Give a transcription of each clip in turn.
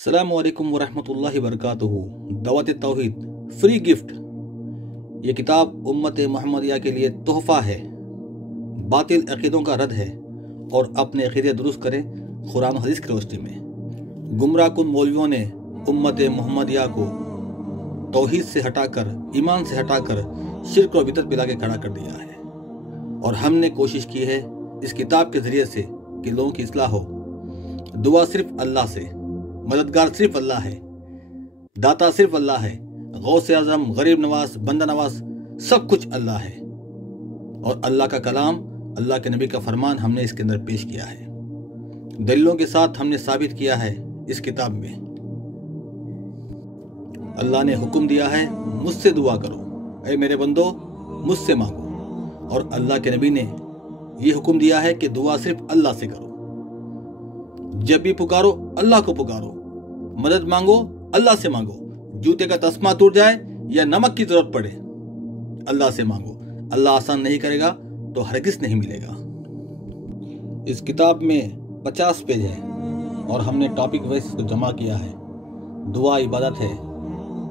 अस्सलामु अलैकुम वरहमतुल्लाहि वबरकातुहू। दावत तौहीद फ्री गिफ्ट। ये किताब उम्मत मोहम्मदिया के लिए तोहफा है, बातिल अकीदों का रद्द है और अपने अकीदे दुरुस्त करें कुरान और हदीस की रोशनी में। गुमराह कुन मौलवियों ने उम्मत मोहम्मदिया को तौहीद से हटाकर, ईमान से हटाकर शिर्क और बिदअत पिला के खड़ा कर दिया है और हमने कोशिश की है इस किताब के जरिए से कि लोगों की इस्लाह हो। दुआ सिर्फ अल्लाह से, मददगार सिर्फ अल्लाह है, दाता सिर्फ अल्लाह है, गौसे आजम, गरीब नवाज, बंदा नवाज, सब कुछ अल्लाह है। और अल्लाह का कलाम, अल्लाह के नबी का फरमान हमने इसके अंदर पेश किया है। दलीलों के साथ हमने साबित किया है इस किताब में। अल्लाह ने हुक्म दिया है मुझसे दुआ करो, ऐ मेरे बंदो मुझसे मांगो। और अल्लाह के नबी ने यह हुक्म दिया है कि दुआ सिर्फ अल्लाह से करो। जब भी पुकारो अल्लाह को पुकारो, मदद मांगो अल्लाह से मांगो। जूते का तस्मा टूट जाए या नमक की जरूरत पड़े, अल्लाह से मांगो। अल्लाह आसान नहीं करेगा तो हरगिज़ नहीं मिलेगा। इस किताब में 50 पेज है और हमने टॉपिक वाइज इसको जमा किया है। दुआ इबादत है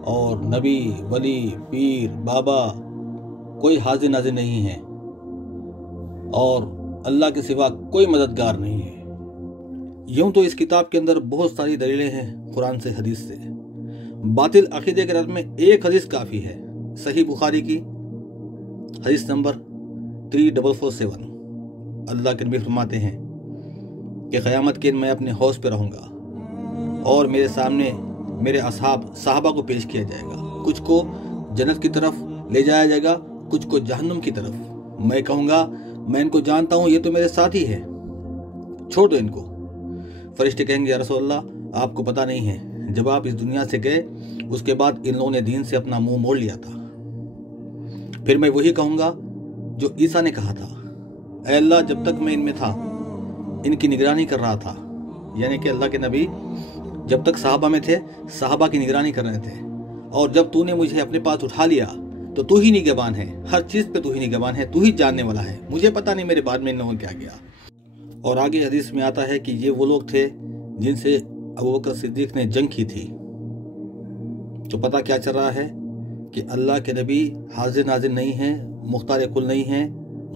और नबी, वली, पीर, बाबा कोई हाजिर नाजिर नहीं है और अल्लाह के सिवा कोई मददगार नहीं है। यूं तो इस किताब के अंदर बहुत सारी दलीलें हैं कुरान से, हदीस से। बातिल अकीदे के रद्द में एक हदीस काफ़ी है, सही बुखारी की हदीस नंबर 3447। अल्लाह के नबी फरमाते हैं कि क़यामत के दिन मैं अपने हौज पे रहूँगा और मेरे सामने मेरे असहाब साहबा को पेश किया जाएगा। कुछ को जन्नत की तरफ ले जाया जाएगा, कुछ को जहन्नुम की तरफ। मैं कहूँगा मैं इनको जानता हूँ, ये तो मेरे साथी है, छोड़ दो इनको। फरिश्ते कहेंगे या रसूल अल्लाह, आपको पता नहीं है, जब आप इस दुनिया से गए उसके बाद इन लोगों ने दीन से अपना मुंह मोड़ लिया था। फिर मैं वही कहूँगा जो ईसा ने कहा था, ऐ अल्लाह जब तक मैं इनमें था इनकी निगरानी कर रहा था। यानी कि अल्लाह के नबी जब तक साहबा में थे, साहबा की निगरानी कर रहे थे, और जब तूने मुझे अपने पास उठा लिया तो तू ही निगहबान है, हर चीज़ पे तू ही निगहबान है, तू ही जानने वाला है। मुझे पता नहीं मेरे बाद में इन लोगों क्या किया। और आगे हदीस में आता है कि ये वो लोग थे जिनसे अबू बकर सिद्दीक ने जंग की थी। तो पता क्या चल रहा है कि अल्लाह के नबी हाजिर नाजिर नहीं है, मुख्तार कुल नहीं है,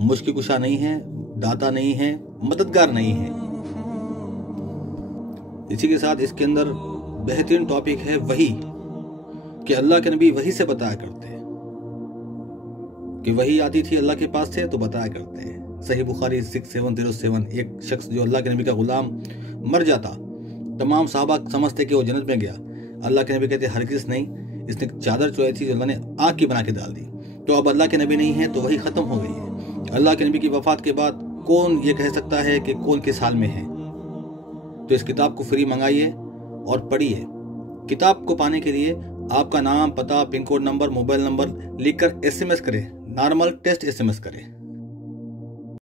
मुश्किल कुशा नहीं है, दाता नहीं है, मददगार नहीं है। इसी के साथ इसके अंदर बेहतरीन टॉपिक है वही, कि अल्लाह के नबी वही से बताया करते हैं कि वही आती थी अल्लाह के पास से तो बताया करते हैं। सही बुखारी 6707। एक शख्स जो अल्लाह के नबी का गुलाम मर जाता, तमाम साहबा समझते कि वो जन्नत में गया। अल्लाह के नबी कहते हरगिज़ नहीं, इसने चादर चुराई थी जो अल्लाह ने आग की बना के डाल दी। तो अब अल्लाह के नबी नहीं है तो वही ख़त्म हो गई है। अल्लाह के नबी की वफ़ात के बाद कौन ये कह सकता है कि कौन किस हाल में है। तो इस किताब को फ्री मंगाइए और पढ़िए। किताब को पाने के लिए आपका नाम, पता, pin code number, mobile number लिख कर SMS करें, नॉर्मल टेस्ट SMS करें।